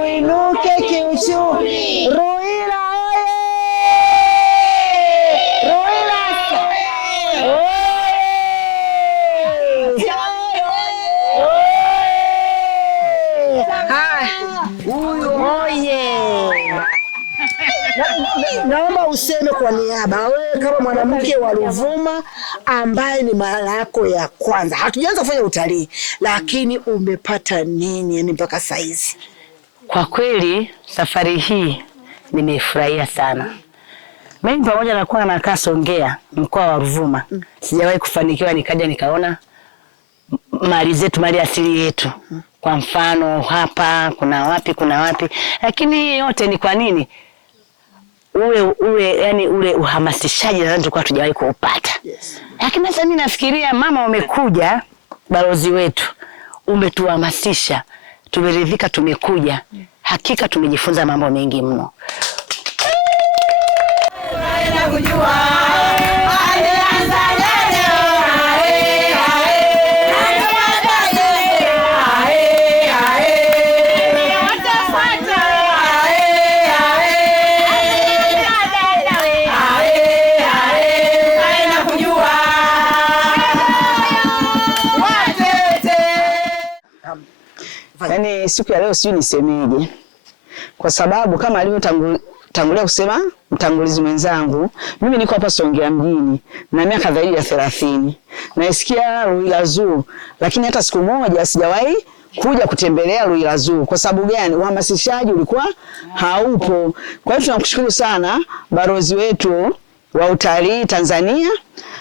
tuinuke kiuchumi. Ruila oye! Ruila oye! Naomba useme kwa niaba wewe kama mwanamke wa Ruvuma ambaye ni mara yako ya kwanza. Hatujaanza kufanya utalii, lakini umepata nini yani mpaka saizi? Kwa kweli safari hii nimefurahia sana. Mimi pamoja na kuwa nakaa Songea, mkoa wa Ruvuma, sijawahi kufanikiwa nikaja nikaona mali zetu, mali asili yetu. Kwa mfano hapa kuna wapi. Lakini yote ni kwa nini? Ule uhamasishaji nadhani tulikuwa tujawahi kuupata. Yes. Lakini sasa mimi nafikiria mama umekuja, balozi wetu, umetuhamasisha, tumeridhika tumekuja. Hakika tumejifunza mambo mengi mno. Yaani siku ya leo sijui nisemeje. Kwa sababu kama alivyotangulia kusema mtangulizi mwenzangu, mimi niko hapa Songea mjini na miaka zaidi ya 30. Naisikia Ruila Zoo, lakini hata siku moja sijawahi kuja kutembelea Ruila Zoo. Kwa sababu gani? Uhamasishaji ulikuwa haupo. Kwa hiyo tunakushukuru sana balozi wetu wa utalii Tanzania,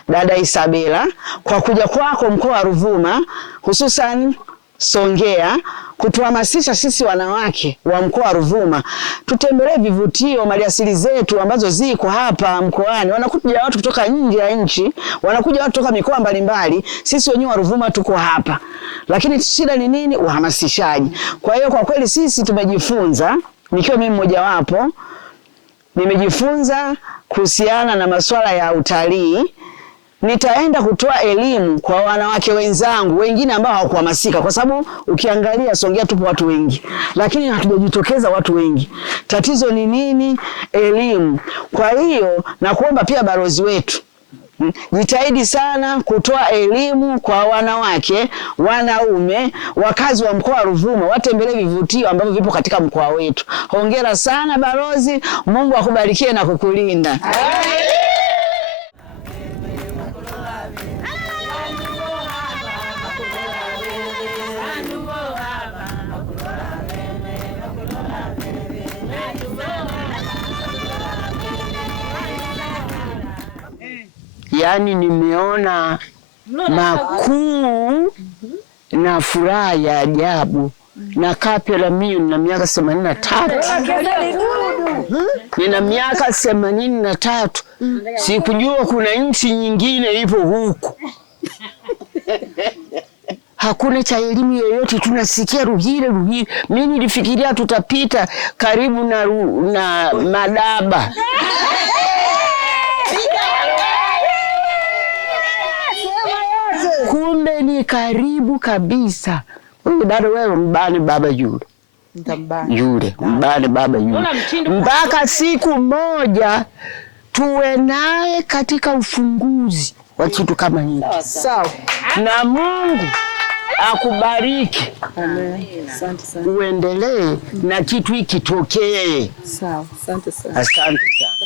dada Isabela, kwa kuja kwako mkoa wa Ruvuma, hususan Songea, kutuhamasisha sisi wanawake wa mkoa wa Ruvuma tutembelee vivutio maliasili zetu ambazo ziko hapa mkoani. Wanakuja watu kutoka nje ya nchi, wanakuja watu kutoka mikoa mbalimbali. Sisi wenyewe wa Ruvuma tuko hapa. Lakini shida ni nini? Uhamasishaji. Kwa hiyo kwa kweli sisi tumejifunza, nikiwa mimi mmoja wapo, nimejifunza kuhusiana na masuala ya utalii. Nitaenda kutoa elimu kwa wanawake wenzangu wengine ambao hawakuhamasika, kwa sababu ukiangalia Songea tupo watu wengi lakini hatujajitokeza watu wengi. Tatizo ni nini? Elimu. Kwa hiyo na kuomba pia balozi wetu jitahidi sana kutoa elimu kwa wanawake, wanaume, wakazi wa mkoa wa Ruvuma, watembelee vivutio ambavyo vipo katika mkoa wetu. Hongera sana balozi, Mungu akubarikie na kukulinda. Yaani nimeona makuu na furaha ya ajabu. Na kapela mimi na miaka 83. Nina miaka 83. Sikujua kuna nchi nyingine ipo huku. Hakuna cha elimu yoyote, tunasikia Ruhile. Mimi nilifikiria tutapita karibu na Madaba. Kumbe ni karibu kabisa. Wewe dada, wewe mbane baba yule. Yule mbane baba yule. Mpaka siku moja tuwe naye katika ufunguzi wa kitu kama hiki. Sawa. Na Mungu akubariki. Amen. Asante sana. Uendelee na kitu hiki kitokee. Sawa. Asante sana. Asante sana.